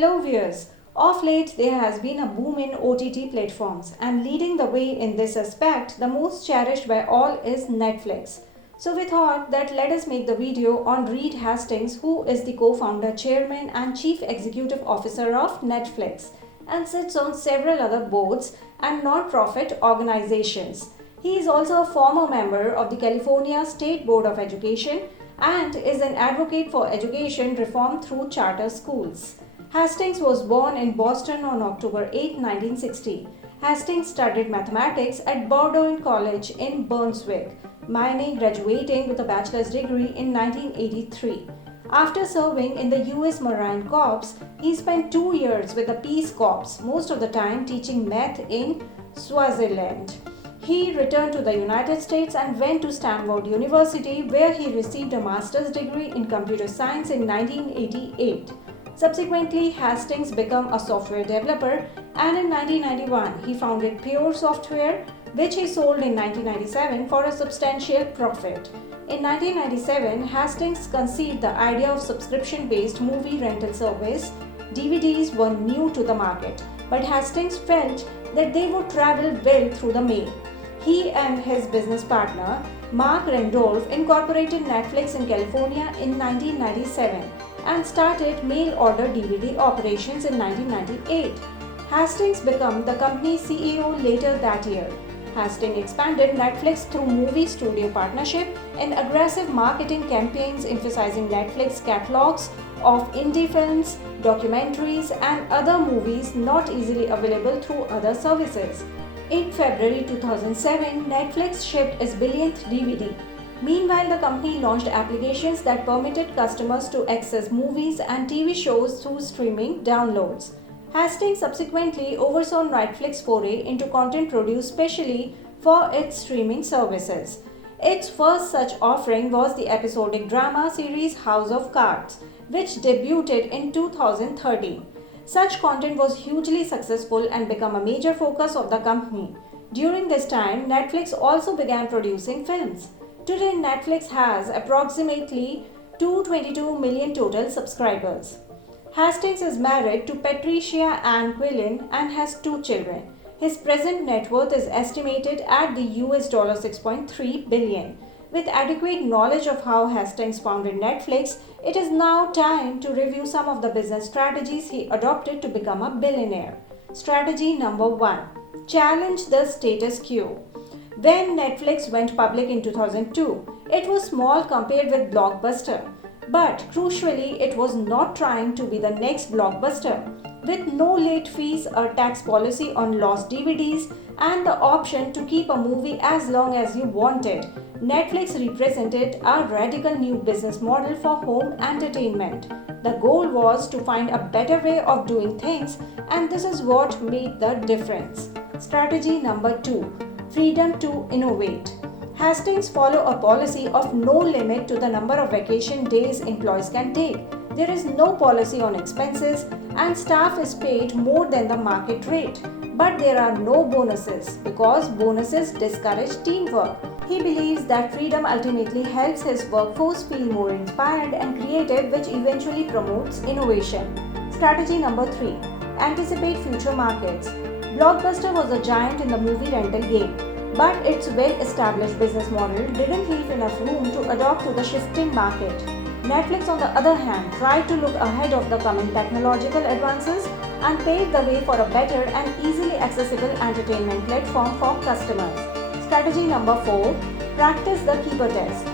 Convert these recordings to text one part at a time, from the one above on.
Hello viewers, of late there has been a boom in OTT platforms and leading the way in this aspect, the most cherished by all is Netflix. So we thought that let us make the video on Reed Hastings, who is the co-founder, chairman and chief executive officer of Netflix and sits on several other boards and non-profit organizations. He is also a former member of the California State Board of Education and is an advocate for education reform through charter schools. Hastings was born in Boston on October 8, 1960. Hastings studied mathematics at Bowdoin College in Brunswick, Maine, graduating with a bachelor's degree in 1983. After serving in the US Marine Corps, he spent 2 years with the Peace Corps, most of the time teaching math in Swaziland. He returned to the United States and went to Stanford University, where he received a master's degree in computer science in 1988. Subsequently, Hastings became a software developer and in 1991 he founded Pure Software, which he sold in 1997 for a substantial profit. In 1997, Hastings conceived the idea of subscription-based movie rental service. DVDs were new to the market, but Hastings felt that they would travel well through the mail. He and his business partner, Mark Randolph, incorporated Netflix in California in 1997 and started mail-order DVD operations in 1998. Hastings became the company's CEO later that year. Hastings expanded Netflix through movie studio partnership and aggressive marketing campaigns emphasizing Netflix catalogs of indie films, documentaries, and other movies not easily available through other services. In February 2007, Netflix shipped its billionth DVD. Meanwhile, the company launched applications that permitted customers to access movies and TV shows through streaming downloads. Hastings subsequently oversaw Netflix's foray into content produced specially for its streaming services. Its first such offering was the episodic drama series House of Cards, which debuted in 2013. Such content was hugely successful and became a major focus of the company. During this time, Netflix also began producing films. Today, Netflix has approximately 222 million total subscribers. Hastings is married to Patricia Ann Quillen and has 2 children. His present net worth is estimated at the US $6.3 billion. With adequate knowledge of how Hastings founded Netflix, it is now time to review some of the business strategies he adopted to become a billionaire. Strategy number 1. Challenge the status quo. When Netflix went public in 2002, it was small compared with Blockbuster. But crucially, it was not trying to be the next Blockbuster. With no late fees, a tax policy on lost DVDs, and the option to keep a movie as long as you wanted, Netflix represented a radical new business model for home entertainment. The goal was to find a better way of doing things, and this is what made the difference. Strategy number 2. Freedom to innovate. Hastings follow a policy of no limit to the number of vacation days employees can take. There is no policy on expenses and staff is paid more than the market rate. But there are no bonuses because bonuses discourage teamwork. He believes that freedom ultimately helps his workforce feel more inspired and creative, which eventually promotes innovation. Strategy number 3. Anticipate future markets. Blockbuster was a giant in the movie rental game, but its well-established business model didn't leave enough room to adapt to the shifting market. Netflix, on the other hand, tried to look ahead of the coming technological advances and paved the way for a better and easily accessible entertainment platform for customers. Strategy number 4. Practice the keeper test.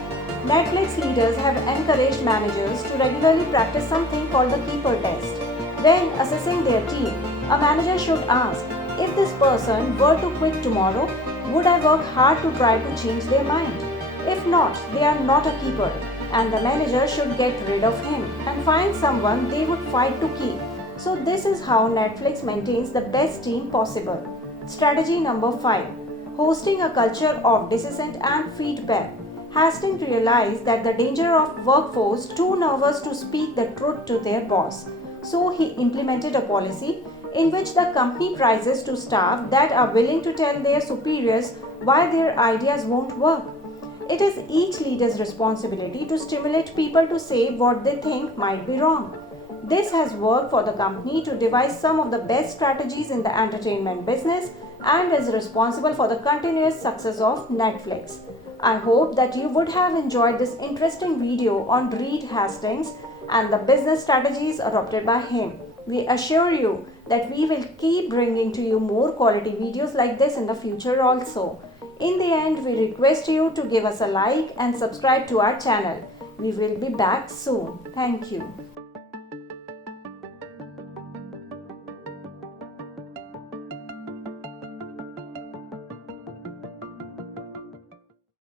Netflix leaders have encouraged managers to regularly practice something called the keeper test. When assessing their team, a manager should ask, if this person were to quit tomorrow, would I work hard to try to change their mind? If not, they are not a keeper, and the manager should get rid of him and find someone they would fight to keep. So this is how Netflix maintains the best team possible. Strategy number 5. Hosting a culture of dissent and feedback. Hastings realized that the danger of workforce too nervous to speak the truth to their boss. So he implemented a policy in which the company prizes to staff that are willing to tell their superiors why their ideas won't work. It is each leader's responsibility to stimulate people to say what they think might be wrong. This has worked for the company to devise some of the best strategies in the entertainment business and is responsible for the continuous success of Netflix. I hope that you would have enjoyed this interesting video on Reed Hastings and the business strategies adopted by him. We assure you that we will keep bringing to you more quality videos like this in the future also. In the end, we request you to give us a like and subscribe to our channel. We will be back soon. Thank you.